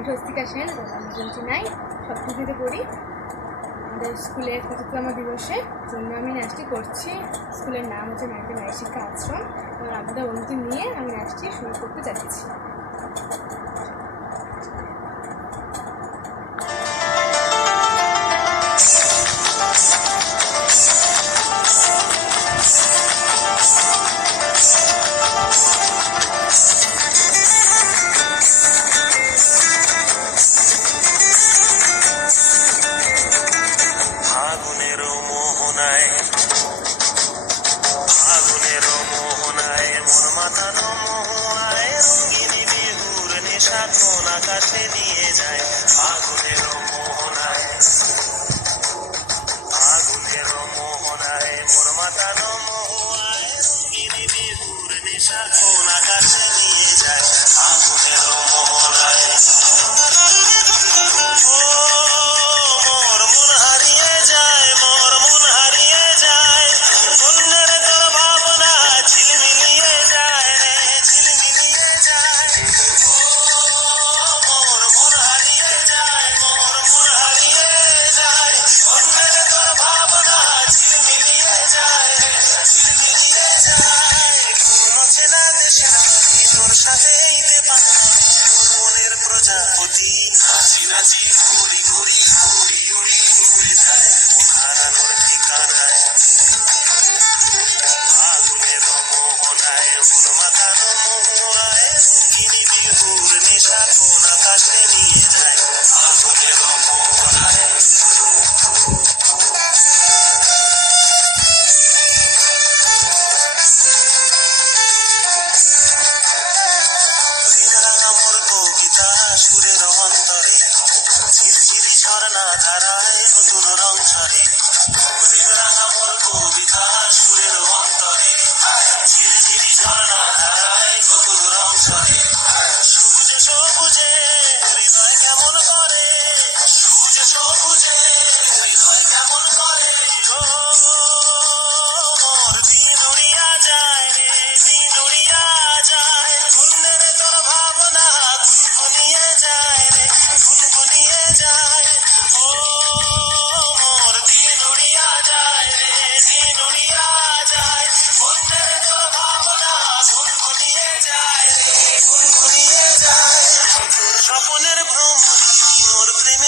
আমি স্বস্তিকা সেন, আমি 29 সপ্তমীতে পড়ি। আমাদের স্কুলে 75তম দিবসের জন্য আমি নাচটি করছি। স্কুলের নাম হচ্ছে নারী শিক্ষা আশ্রম। এবং আপনাদের অনুমতি নিয়ে আমি নাচটি শুরু করতে যাচ্ছি। ফাগুনের মোহনায় মন মাতানো মোহনায় রঙিনী বিহুর নেশা কোন আকাশে নিয়ে যায়। ফাগুনের মোহনায় মন মাতানো মোহনায় রঙিনী বিহুর নেশা কোন আকাশে নিয়ে যায়। ফাগুনের মোহনায় প্রজাপতি নাচি নাচি ঘুরি ঘুরি ঘুরি উড়ি উড়ে যায় হারানোর ঠিকানায়। ফাগুনের মোহনায় মন মাতানো মোহনায় রঙিনী বিহুর নেশা কোন আকাশে নিয়ে যায়। ফাগুনের মোহনায় সুরের অন্তরে ঝিরঝিরি ঝরনা ধারায় নতুন রং ঝরে। রাঙা মোর কবিতা সুরের অন্তরে ঝিরঝিরি ঝরনা